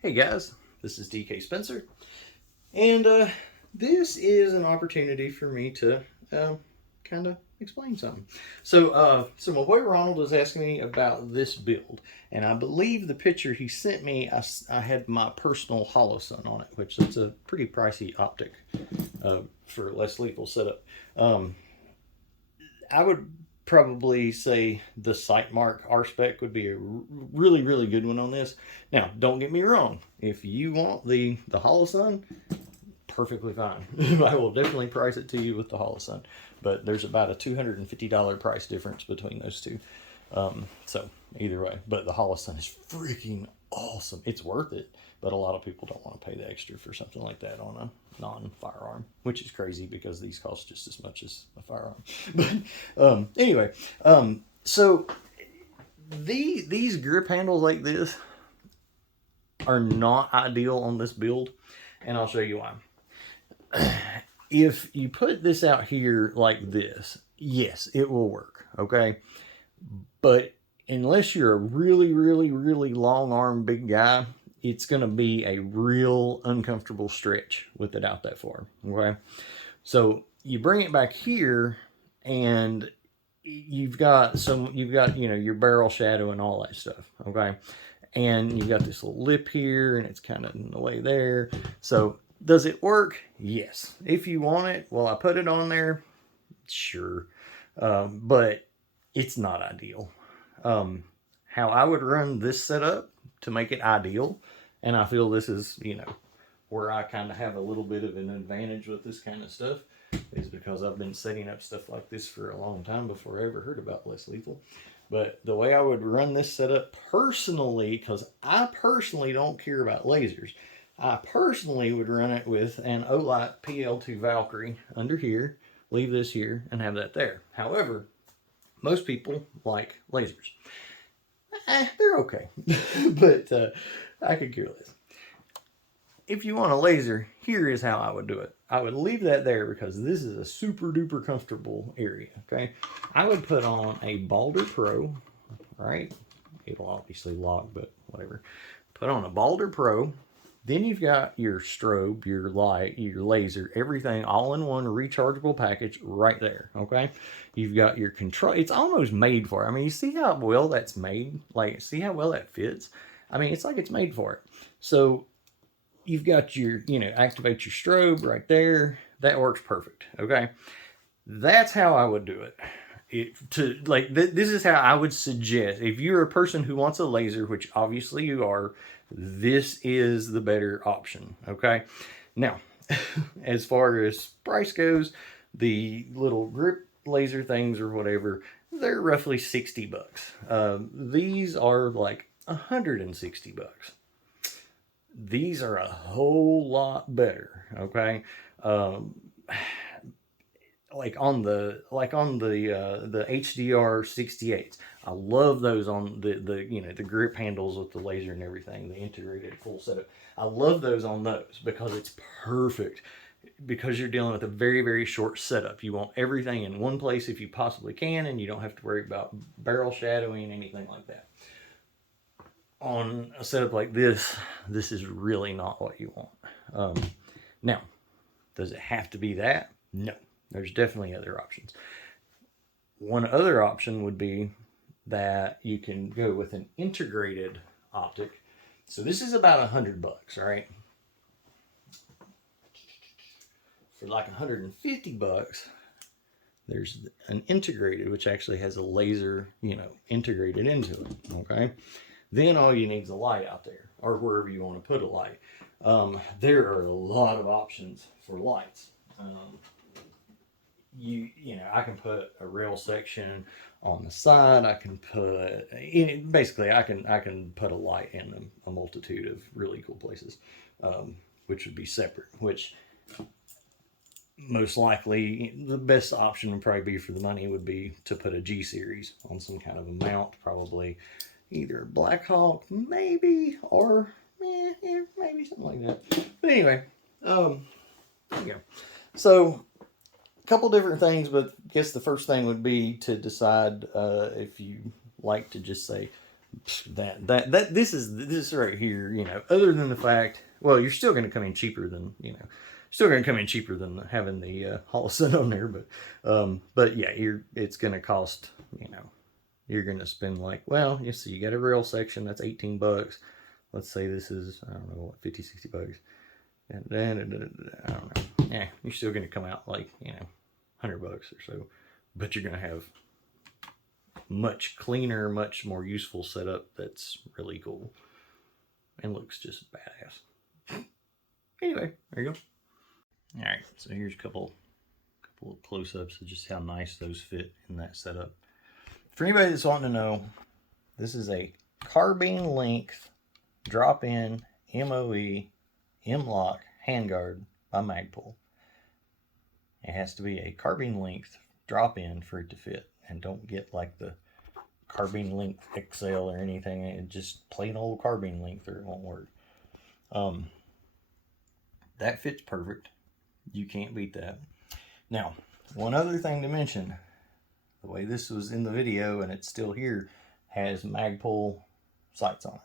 Hey guys, this is DK Spencer, and this is an opportunity for me to kind of explain something. So my boy Ronald was asking me about this build, and I believe the picture he sent me, I had my personal Holosun on it, which is a pretty pricey optic for less lethal setup. Um, I would probably say the sight mark R spec would be a really good one on this. Now, don't get me wrong. If you want the Holosun, perfectly fine. I will definitely price it to you with the Holosun, but there's about a $250 price difference between those two. So either way, but the Holosun is freaking awesome. It's worth it, but a lot of people don't want to pay the extra for something like that on a non-firearm, which is crazy because these cost just as much as a firearm. But anyway, so these grip handles like this are not ideal on this build, and I'll show you why. If you put this out here like this, yes, it will work, okay? But unless you're a really long arm big guy, it's going to be a real uncomfortable stretch with it out that far, okay? So you bring it back here and you've got your barrel shadow and all that stuff, okay? And you've got this little lip here and it's kind of in the way there. So does it work? Yes. If you want it, well, I put it on there, sure. But it's not ideal. How I would run this setup to make it ideal, and I feel this is, where I kind of have a little bit of an advantage with this kind of stuff, is because I've been setting up stuff like this for a long time before I ever heard about less lethal. But the way I would run this setup personally, because I personally don't care about lasers, I personally would run it with an Olight PL2 Valkyrie under here, leave this here, and have that there. However, most people like lasers. They're okay, but I could care less. If you want a laser, here is how I would do it. I would leave that there because this is a super duper comfortable area, okay? I would put on a Balder Pro, right? It'll obviously lock, but whatever. Put on a Balder Pro. Then you've got your strobe, your light, your laser, everything all in one rechargeable package right there, okay? You've got your control. It's almost made for it. I mean, you see how well that's made? Like, see how well that fits? I mean, it's like it's made for it. So you've got your, activate your strobe right there. That works perfect, okay? That's how I would do it. This is how I would suggest, if you're a person who wants a laser, which obviously you are, this is the better option, okay? Now, as far as price goes, the little grip laser things or whatever, they're roughly 60 bucks. These are like 160 bucks. These are a whole lot better, okay? The HDR 68s. I love those on the grip handles with the laser and everything, the integrated full setup. I love those on those because it's perfect. Because you're dealing with a very short setup. You want everything in one place if you possibly can, and you don't have to worry about barrel shadowing, anything like that. On a setup like this is really not what you want. Now, does it have to be that? No. There's definitely other options. One other option would be that you can go with an integrated optic. So this is about $100, right? For like 150 bucks, there's an integrated, which actually has a laser, integrated into it, okay? Then all you need is a light out there, or wherever you want to put a light. There are a lot of options for lights. I can put a rail section on the side. I can put basically I can put a light in a multitude of really cool places, which would be separate. Which most likely the best option would probably be for the money would be to put a G series on some kind of a mount, probably either Black Hawk, maybe, or maybe something like that. But anyway, there you go. So couple different things, but I guess the first thing would be to decide if you like to just say, This right here, you know, other than the fact, well, you're still going to come in cheaper than, you know, still going to come in cheaper than having the Holocene on there, but yeah, it's going to cost, you know, you're going to spend like, well, you see, you got a rail section that's $18. Let's say this is, I don't know, what, 50, 60 bucks. And then, I don't know. Yeah, you're still going to come out like, you know, $100 or so, but you're going to have much cleaner, much more useful setup that's really cool and looks just badass. Anyway, there you go. All right, so here's a couple of close-ups of just how nice those fit in that setup. For anybody that's wanting to know, this is a carbine length drop-in MOE M-Lock handguard by Magpul. It has to be a carbine length drop-in for it to fit, and don't get like the carbine length XL or anything. It just plain old carbine length or it won't work. That fits perfect. You can't beat that. Now, one other thing to mention, the way this was in the video and it's still here, has Magpul sights on it.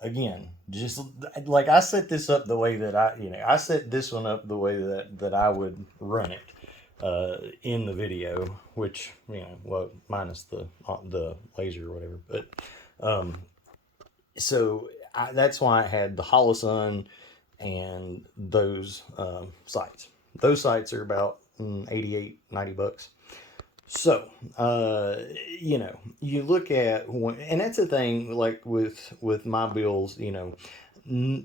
Again, just like I set this up the way that I set this one up the way that I would run it in the video, which, you know, well, minus the laser or whatever. But so that's why I had the Holocene and those sights. Those sights are about 88, 90 bucks. So, you know, you look at and that's the thing, like with my bills, you know,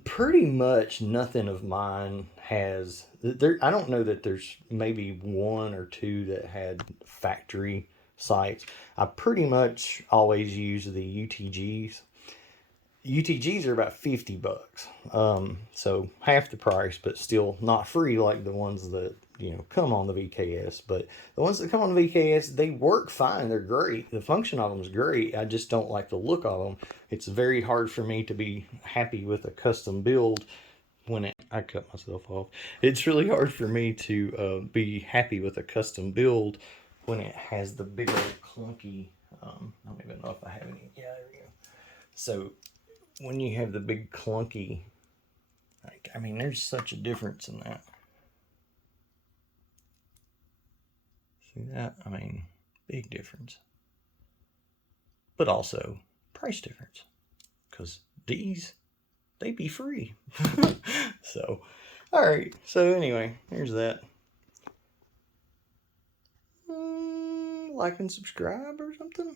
pretty much nothing of mine has there. I don't know that there's maybe one or two that had factory sights. I pretty much always use the UTGs. UTGs are about 50 bucks. So half the price, but still not free like the ones that, you know, come on the VKS. But the ones that come on the VKS, they work fine. They're great. The function of them is great. I just don't like the look of them. It's very hard for me to be happy with a custom build when I cut myself off. It's really hard for me to be happy with a custom build when it has the big old clunky, I don't even know if I have any. Yeah, there we go. So when you have the big clunky, like, I mean, there's such a difference in that. See that? I mean, big difference. But also price difference, because these, they be free. So, all right. So anyway, here's that. Like and subscribe or something.